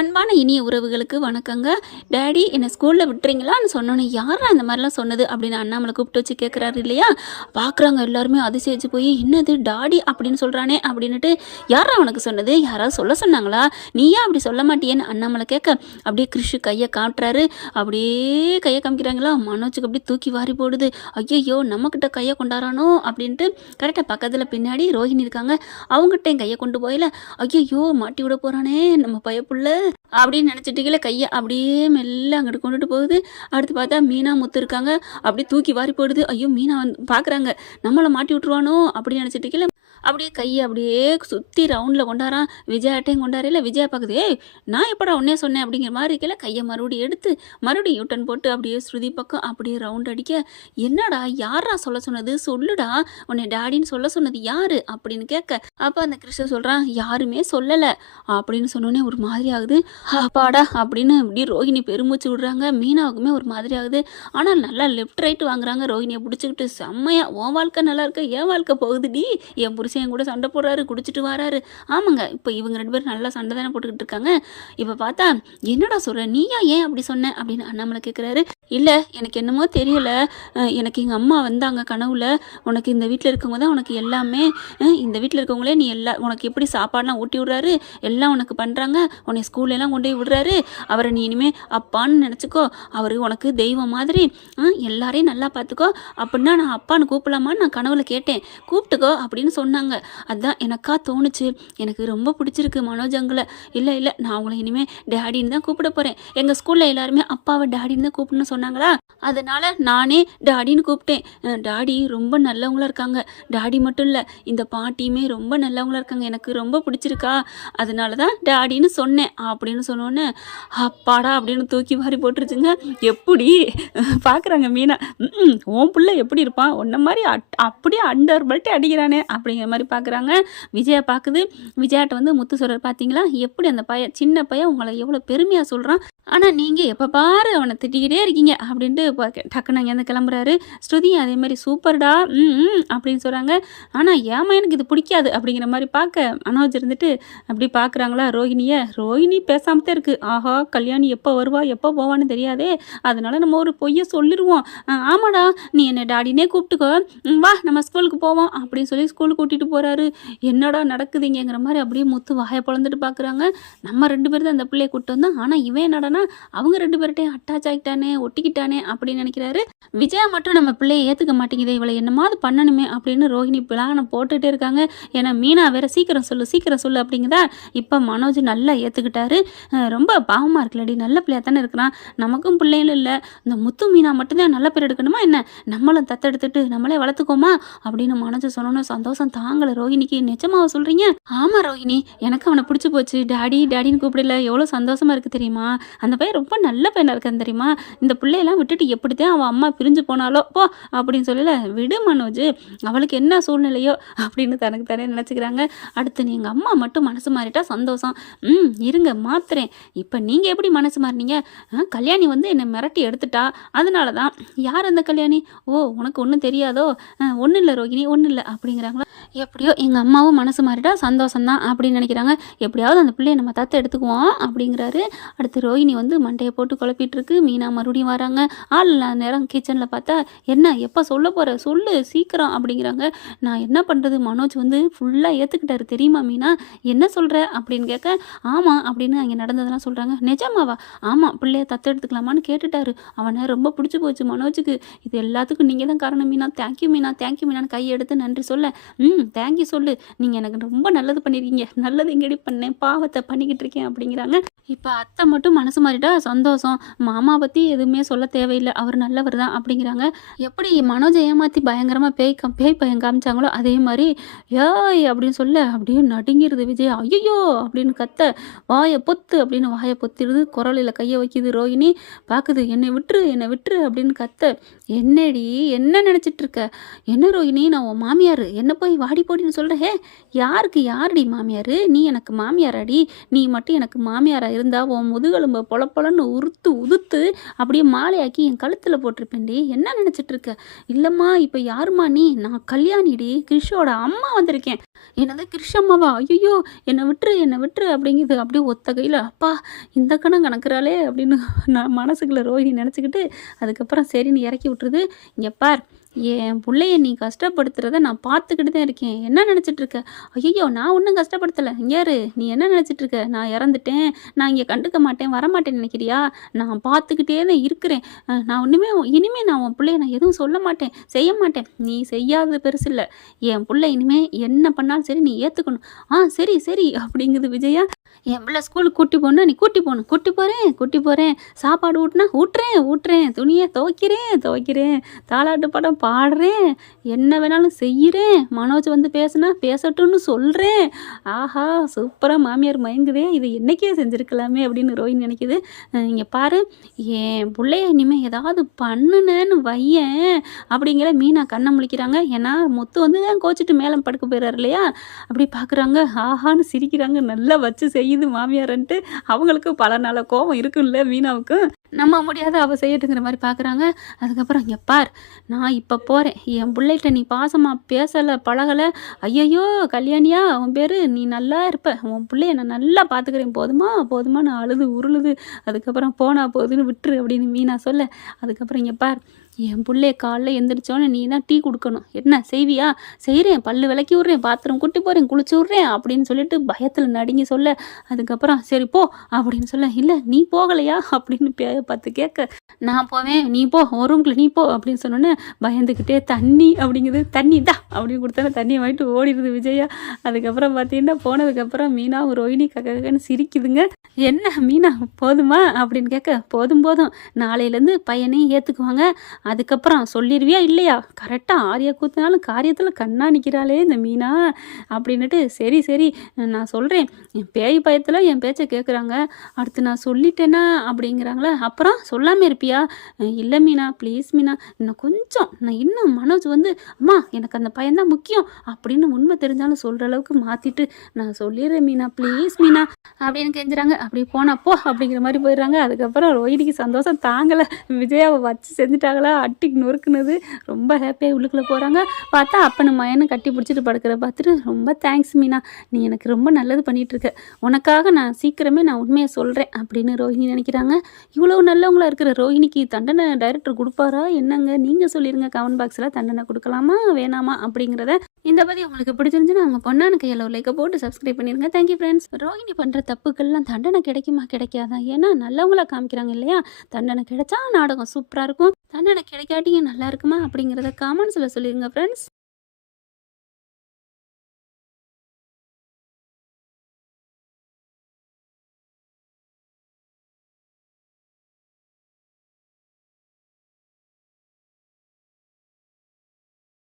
அன்பான இனிய உறவுகளுக்கு வணக்கங்க. டாடி என்னை ஸ்கூலில் விட்டுறீங்களான்னு சொன்னோன்னே, யாரா இந்த மாதிரிலாம் சொன்னது அப்படின்னு அண்ணாமலை கூப்பிட்டு வச்சு கேட்குறாரு இல்லையா? பார்க்குறாங்க எல்லாருமே அதிசயிச்சு போய், என்னது டாடி அப்படின்னு சொல்கிறானே அப்படின்னுட்டு, யாரா அவனுக்கு சொன்னது, யாராவது சொல்ல சொன்னாங்களா, நீயா அப்படி சொல்ல மாட்டியேன்னு அண்ணாமலை கேட்க, அப்படியே கிறிஷு கையை காட்டுறாரு. அப்படியே கையை காமிக்கிறாங்களா, மனோஜுக்கு அப்படியே தூக்கி வாரி போடுது. ஐயையோ நம்மக்கிட்ட கையை கொண்டாரானோ அப்படின்ட்டு கரெக்டாக பக்கத்தில் பின்னாடி ரோஹிணி இருக்காங்க. அவங்ககிட்ட கையை கொண்டு போயில, ஐயையோ மாட்டி விட போகிறானே நம்ம பயப்புள்ள அப்படின்னு நினச்சிட்டுக்கல கையை அப்படியே மெல்ல அங்கிட்டு கொண்டுட்டு போகுது. அடுத்து பார்த்தா மீனா முத்து இருக்காங்க. அப்படியே தூக்கி வாரி போடுது. ஐயோ மீனா வந்து பார்க்குறாங்க, நம்மளை மாட்டி விட்டுருவானோ அப்படின்னு நினச்சிட்டுக்கல அப்படியே கையை அப்படியே சுற்றி ரவுண்டில் கொண்டாரான். விஜயாட்டையும் கொண்டாரில்ல. விஜயா பார்க்குது, ஏய் நான் எப்படா உன்னே சொன்னேன் அப்படிங்கிற மாதிரி இருக்கல. கையை மறுபடியும் எடுத்து மறுபடியும் யூட்டன் போட்டு அப்படியே ஸ்ருதி பக்கம் அப்படியே ரவுண்ட் அடிக்க, என்னடா யாரா சொல்ல சொன்னது, சொல்லுடா உன்னை டாடின்னு சொல்ல சொன்னது யாரு அப்படின்னு கேட்க, அப்போ அந்த கிருஷ்ண சொல்கிறான், யாருமே சொல்லலை அப்படின்னு சொன்னோன்னே ஒரு மாதிரி ஆகுது. அப்பாடா அப்படின்னு இப்படி ரோஹிணி பெருமூச்சு விடுறாங்க. மீனாவுக்குமே ஒரு மாதிரி ஆகுது. ஆனால் நல்லா லெஃப்ட் ரைட்டு வாங்குறாங்க ரோஹிணியை பிடிச்சிக்கிட்டு. செம்மையா உன் வாழ்க்கை நல்லா இருக்க, என் வாழ்க்கை போகுதுடி, என் புருஷன் கூட சண்டை போடுறாரு, குடிச்சிட்டு வராரு. ஆமாங்க, இப்போ இவங்க 2 பேரும் நல்லா சண்டை தானே போட்டுக்கிட்டு இருக்காங்க. இப்போ பார்த்தா, என்னடா சொல்ற, நீயா ஏன் அப்படி சொன்ன அப்படின்னு அண்ணாமலை கேட்குறாரு. இல்லை எனக்கு என்னமோ தெரியல, எனக்கு எங்கள் அம்மா வந்தாங்க கனவுல, உனக்கு இந்த வீட்டில் இருக்கவங்க தான் உனக்கு எல்லாமே, இந்த வீட்டில் இருக்கவங்களே நீ உனக்கு எப்படி சாப்பாடெலாம் ஊட்டி விட்றாரு, எல்லாம் உனக்கு பண்ணுறாங்க, உன்னை ஸ்கூல்லலாம் கொண்டு போய் விடுறாரு, அவரை நீ இனிமேல் அப்பான்னு நினச்சிக்கோ, அவர் உனக்கு தெய்வம் மாதிரி, எல்லாரையும் நல்லா பார்த்துக்கோ அப்படின்னா நான் அப்பான்னு கூப்பிடலாமான்னு நான் கனவுல கேட்டேன், கூப்பிட்டுக்கோ அப்படின்னு சொன்னாங்க. அதுதான் எனக்கா தோணுச்சு, எனக்கு ரொம்ப பிடிச்சிருக்கு மனோஜங்களை. இல்லை இல்லை நான் அவங்கள இனிமேல் டேடின்னு தான் கூப்பிட போகிறேன், எங்கள் ஸ்கூலில் எல்லாருமே அப்பாவை டேடின்னு தான் கூப்பிடணும்னு சொன்னாங்களா, அதனால் நானே டாடின்னு கூப்பிட்டேன். டாடி ரொம்ப நல்லவங்களா இருக்காங்க, டாடி மட்டும் இல்லை இந்த பாட்டியுமே ரொம்ப நல்லவங்களா இருக்காங்க, எனக்கு ரொம்ப பிடிச்சிருக்கா, அதனால தான் டாடின்னு சொன்னேன் அப்படின்னு சொன்னோன்னே, அப்பாடா அப்படின்னு தூக்கி வாரி போட்டுருச்சுங்க. எப்படி பார்க்குறாங்க மீனா, உன் பிள்ளை எப்படி இருப்பான், உன்ன மாதிரி அப்படியே அண்டர் பல்ட்டே அடிக்கிறானே அப்படிங்கிற மாதிரி பார்க்குறாங்க. விஜயா பார்க்குது. விஜயாட்ட வந்து முத்து சொல்கிறார், பார்த்தீங்களா எப்படி அந்த பையன், சின்ன பையன் உங்களை எவ்வளோ பெருமையாக சொல்கிறான், ஆனால் நீங்கள் எப்போ பாரு அவனை திட்டிக்கிட்டே இருக்கீங்க அப்படின்ட்டு டக்குன்னு அங்கேருந்து கிளம்புறாரு. ஸ்ருதியும் அதே மாதிரி சூப்பர்டா அப்படின்னு சொல்கிறாங்க. ஆனால் ஏமா எனக்கு இது பிடிக்காது அப்படிங்கிற மாதிரி பார்க்க, மனோஜ் இருந்துட்டு அப்படி பார்க்குறாங்களா ரோஹிணியை. ரோஹிணி பேசாமத்தே இருக்குது. ஆஹா கல்யாணி எப்போ வருவா எப்போ போவான்னு தெரியாதே, அதனால நம்ம ஒரு பொய்யை சொல்லிடுவோம். ஆமாடா நீ என்னை டாடினே கூப்பிட்டுக்கோ, வா நம்ம ஸ்கூலுக்கு போவோம் அப்படின்னு சொல்லி ஸ்கூலுக்கு கூட்டிகிட்டு போகிறாரு. என்னடா நடக்குதுங்கிற மாதிரி அப்படியே முத்து வாயை பொழந்துட்டு பார்க்குறாங்க. நம்ம 2 பேர் தான் அந்த பிள்ளையை கூப்பிட்டு வந்தோம், ஆனால் இவன் என்னடானா அவங்க 2 பேர்கிட்டையும் அட்டாச் ஆகிட்டானே, ஒட்டிக்கிட்டானே அப்படின்னு நினைக்கிறாரு. விஜயா மட்டும் நம்ம பிள்ளையை ஏற்றுக்க மாட்டேங்குது, இவளை என்னமாவது பண்ணணுமே அப்படின்னு ரோஹிணி பிளானை போட்டுகிட்டே இருக்காங்க. ஏன்னா மீனா வேற சீக்கிரம் சொல்லு அப்படிங்குதா. இப்போ மனோஜ் நல்லா ஏற்றுக்கிட்டாரு. ரொம்ப பாவமாக இருக்குல்லடி, நல்ல பிள்ளையாக தானே இருக்கிறான், நமக்கும் பிள்ளைகளும் இல்லை, இந்த முத்து மீனா மட்டும்தான் நல்ல பேர் எடுக்கணுமா என்ன, நம்மளும் தத்தெடுத்துட்டு நம்மளே வளர்த்துக்கோமா அப்படின்னு மனோஜ் சொன்னோன்னு சந்தோஷம் தாங்கலை ரோஹிணிக்கு. நிஜமாவ சொல்கிறீங்க? ஆமாம் ரோஹிணி, எனக்கு அவனை பிடிச்சி போச்சு, டாடின்னு கூப்பிடல, எவ்வளோ சந்தோஷமாக இருக்குது தெரியுமா, அந்த பையன் ரொம்ப நல்ல பையனாக இருக்கான்னு தெரியுமா, இந்த பிள்ளையெல்லாம் விட்டுட்டு எப்படித்தான் அவன் அம்மா பிரிஞ்சு போனாலோ போ அப்படின்னு சொல்லல, விடு மனோஜ், அவளுக்கு என்ன சூழ்நிலையோ அப்படின்னு தனக்கு தானே நினச்சிக்கிறாங்க. அடுத்து நீ எங்கள் அம்மா மட்டும் மனசு மாறிட்டா சந்தோஷம், இருங்க மாத்துறேன். இப்போ நீங்கள் எப்படி மனசு மாறினீங்க, கல்யாணி வந்து என்னை மிரட்டி எடுத்துட்டா, அதனால தான். யார் அந்த கல்யாணி, ஓ உனக்கு ஒன்றும் தெரியாதோ, ஒன்றும் இல்லை ரோஹிணி ஒன்றும் இல்லை அப்படிங்கிறாங்களா. எப்படியோ எங்கள் அம்மாவும் மனசு மாறிட்டா சந்தோஷம்தான் அப்படின்னு நினைக்கிறாங்க. எப்படியாவது அந்த பிள்ளையை நம்ம தத்து எடுத்துக்குவோம் அப்படிங்கிறாரு. அடுத்து ரோஹிணி வந்து மண்டையை போட்டு குழப்பிட்டு இருக்கு. மீனா மறுபடியும் வராங்க. ஆள் இல்லாத நேரம் கிச்சனில் பார்த்தா, என்ன எப்போ சொல்ல போகிற சொல்லு சீக்கிரம் அப்படிங்கிறாங்க. நான் என்ன பண்ணுறது, மனோஜ் வந்து ஃபுல்லாக ஏற்றுக்கிட்டாரு தெரியுமா மீனா, என்ன சொல்கிற அப்படின்னு கேட்க, ஆமாம் அப்படின்னு அங்கே நடந்ததெல்லாம் சொல்கிறாங்க. நிஜமாவா, ஆமாம் பிள்ளையை தத்து எடுத்துக்கலாமான்னு கேட்டுட்டாரு, அவனை ரொம்ப பிடிச்சி போச்சு மனோஜுக்கு, இது எல்லாத்துக்கும் நீங்கள் தான் காரணம் மீனா, தேங்க்யூ மீனான்னு கையை எடுத்து நன்றி சொல்ல, தேங்க்யூ சொல்லு, நீங்கள் எனக்கு ரொம்ப நல்லது பண்ணியிருக்கீங்க, நல்லது எங்கடி பண்ணேன், பாவத்தை பண்ணிக்கிட்டு இருக்கேன் அப்படிங்கிறாங்க. இப்போ அத்தை மட்டும் மனசு மாறிட்டா சந்தோஷம், மாமா பற்றி எதுவுமே சொல்ல தேவையில்லை, அவர் நல்லவர் தான் அப்படிங்கிறாங்க. எப்படி மனோஜை ஏமாற்றி பயங்கரமாக பேய் பயம் காமிச்சாங்களோ அதே மாதிரி ஏய் அப்படின்னு சொல்ல அப்படியே நடுங்கிருது விஜய். ஐயோ அப்படின்னு கத்த, வாயை பொத்து அப்படின்னு வாயை பொத்திடுது, குரலில் கையை வைக்கிது ரோஹிணி. பார்க்குது, என்னை விட்டுரு அப்படின்னு கத்த, என்னடி என்ன நினச்சிட்டு இருக்க, என்ன ரோஹிணி நான் உன் மாமியார், என்ன போய் வாடி போடின்னு சொல்கிற, யாருடி மாமியார், நீ எனக்கு மாமியாராடி, நீ மட்டும் எனக்கு மாமியாராக இருந்தால் உன் முதுகெலும்பை பொல பொலன்னு உதுத்து அப்படியே மாலையாக்கி என் கழுத்தில் போட்டிருப்பேன்டி, என்ன நினச்சிட்டு இருக்க? இல்லைம்மா இப்போ யாரும்மா நீ? நான் கல்யாணிடி, கிறிஷோட அம்மா வந்திருக்கேன். என்னது கிறிஷம்மாவா? ஐயோ என்னை விட்டுரு என்னை விட்டுரு அப்படிங்குது. அப்படியே ஒத்த கையில் அப்பா இந்த கணம் கணக்குறாளே அப்படின்னு நான் மனசுக்குள்ள ரோஹிணி நினச்சிக்கிட்டு அதுக்கப்புறம் சரின்னு இறக்கி விட்டுருது. இங்கே பார், என் பிள்ளைய நீ கஷ்டப்படுத்துறத நான் பார்த்துக்கிட்டு தான் இருக்கேன். என்ன நினச்சிட்டு இருக்க? ஐயோ நான் ஒன்றும் கஷ்டப்படுத்தலை. இங்கேரு நீ என்ன நினச்சிட்டு இருக்க? நான் இறந்துட்டேன், நான் இங்கே கண்டுக்க மாட்டேன் வரமாட்டேன்னு நினைக்கிறியா? நான் பார்த்துக்கிட்டே தான் இருக்கிறேன். நான் ஒன்றுமே இனிமேல் நான் உன் பிள்ளைய நான் எதுவும் சொல்ல மாட்டேன், செய்ய மாட்டேன். நீ செய்யாதது பெருசு இல்லை. என் பிள்ளை இனிமேல் என்ன பண்ணாலும் சரி நீ ஏற்றுக்கணும். சரி சரி அப்படிங்குது விஜயா. என் பிள்ளை ஸ்கூலுக்கு கூட்டி போகணுன்னா நீ கூட்டி போகணும். கூட்டி போகிறேன். சாப்பாடு ஊட்டினா ஊட்டுறேன். துணியை துவைக்கிறேன். தாலாட்டு படம் பாடுறேன். என்ன வேணாலும் செய்கிறேன். மனோஜ் வந்து பேசுனா பேசட்டும்னு சொல்கிறேன். ஆஹா சூப்பராக மாமியார் மயங்குதே, இது என்றைக்கே செஞ்சுருக்கலாமே அப்படின்னு ரோஹிணி நினைக்குது. இங்கே பாரு, என் பிள்ளைய இனிமேல் ஏதாவது பண்ணுனேன்னு வையேன் அப்படிங்கிற மீனா கண்ணை முழிக்கிறாங்க. ஏன்னா முத்து வந்து தான் கோச்சிட்டு மேலே படுக்க போயிடுறாரு இல்லையா? அப்படி பார்க்குறாங்க. ஆஹான்னு சிரிக்கிறாங்க. நல்லா வச்சு செய்யுது மாமியாரன்ட்டு. அவங்களுக்கு பல நாள கோபம் இருக்குல்ல மீனாவுக்கு. நம்ப முடியாத அவள் செய்யட்டுங்கிற மாதிரி பார்க்குறாங்க. அதுக்கப்புறம் இங்கே பார், நான் இப்போ போகிறேன். என் பிள்ளைகிட்ட நீ பாசமாக பேசலை பழகலை. ஐயையோ கல்யாணியா உன் பேர், நீ நல்லா இருப்ப. உன் பிள்ளைய நான் நல்லா பார்த்துக்கிறேன். போதுமா நான் அழுது உருளுது. அதுக்கப்புறம் போனா போகுதுன்னு விட்டுரு அப்படின்னு மீனா சொல்ல. அதுக்கப்புறம் இங்கே பார், என் பிள்ளைய காலைல எந்திரிச்சோன்னே நீ தான் டீ கொடுக்கணும். என்ன செய்வியா? செய்கிறேன், பல்லு விளக்கி விட்றேன், பாத்ரூம் கூட்டி போகிறேன், குளிச்சு விட்றேன் அப்படின்னு சொல்லிட்டு பயத்தில் நடுங்கி சொல்ல. அதுக்கப்புறம் சரி போ அப்படின்னு சொல்ல. இல்லை நீ போகலையா அப்படின்னு பார்த்து கேட்க. நான் போவேன், நீ போ, ஒரு ரூம்குள்ள நீ போ அப்படின்னு சொன்னோன்னே பயந்துக்கிட்டே தண்ணி அப்படிங்குது. தண்ணி தான் அப்படின்னு கொடுத்தானே தண்ணியை வாங்கிட்டு ஓடிடுது விஜயா. அதுக்கப்புறம் பார்த்தீங்கன்னா போனதுக்கப்புறம் மீனாவும் ரோஹிணி கக்கன்னு சிரிக்குதுங்க. என்ன மீனா போதுமா அப்படின்னு கேட்க. போதும் நாளையிலேருந்து பையனையும் ஏற்றுக்குவாங்க. அதுக்கப்புறம் சொல்லிடுவியா இல்லையா? கரெக்டாக ஆரியா கூத்தினாலும் காரியத்தில் கண்ணா நிற்கிறாளே இந்த மீனா அப்படின்னுட்டு சரி நான் சொல்கிறேன். என் பேய் பயத்தில் என் பேச்சை கேட்குறாங்க. அடுத்து நான் சொல்லிட்டேனா அப்படிங்கிறாங்களே. அப்புறம் சொல்லாமல் இருப்பியா? இல்லை மீனா ப்ளீஸ் மீனா, இன்னும் மனோஜ் வந்து அம்மா எனக்கு அந்த பையன்தான் முக்கியம் அப்படின்னு உண்மை தெரிஞ்சாலும் சொல்கிற அளவுக்கு மாற்றிட்டு நான் சொல்லிடுறேன் மீனா ப்ளீஸ் மீனா அப்படின்னு கெஞ்சுறாங்க. அப்படி போனா போ அப்படிங்கிற மாதிரி போயிடுறாங்க. அதுக்கப்புறம் ரோஹிணிக்கு சந்தோஷம் தாங்கலை. விஜயாவை வச்சு செஞ்சுட்டாங்களா அட்டிக்கு நொறுக்குனது. ரொம்ப ஹாப்பியாக உள்ளுக்குள்ளே போகிறாங்க. பார்த்தா அப்பனும் மயனும் கட்டி பிடிச்சிட்டு படுக்கிற பார்த்துட்டு ரொம்ப தேங்க்ஸ் மீனா, நீ எனக்கு ரொம்ப நல்லது பண்ணிகிட்ருக்க. உனக்காக நான் சீக்கிரமே நான் உண்மையை சொல்கிறேன் அப்படின்னு ரோஹிணி நினைக்கிறாங்க. இவ்வளவு நல்லவங்களா இருக்கிற ரோஹிணிக்கு தண்டனை டைரக்டர் கொடுப்பாரா என்னங்க? நீங்கள் சொல்லிடுங்க கமெண்ட் பாக்ஸில். தண்டனை கொடுக்கலாமா வேணாமா அப்படிங்கிறத. இந்த பற்றி உங்களுக்கு பிடிச்சிருந்துச்சுன்னா அவங்க பொண்ணான கையில் ஒரு லைக்கை போட்டு சப்ஸ்கிரைப் பண்ணிடுங்க. Thank you friends. ரோஹிணி பண்ணுற தப்புக்கள்லாம் தண்டனை கிடைக்குமா கிடைக்காதா? ஏன்னா நல்லவங்களா காமிக்கிறாங்க இல்லையா? தண்டனை கிடைச்சா நாடகம் சூப்பராக இருக்கும். தண்டனை கிடைக்காட்டியும் நல்லா இருக்குமா அப்படிங்கிறத கமெண்ட்ஸில் சொல்லிடுங்க ஃப்ரெண்ட்ஸ்.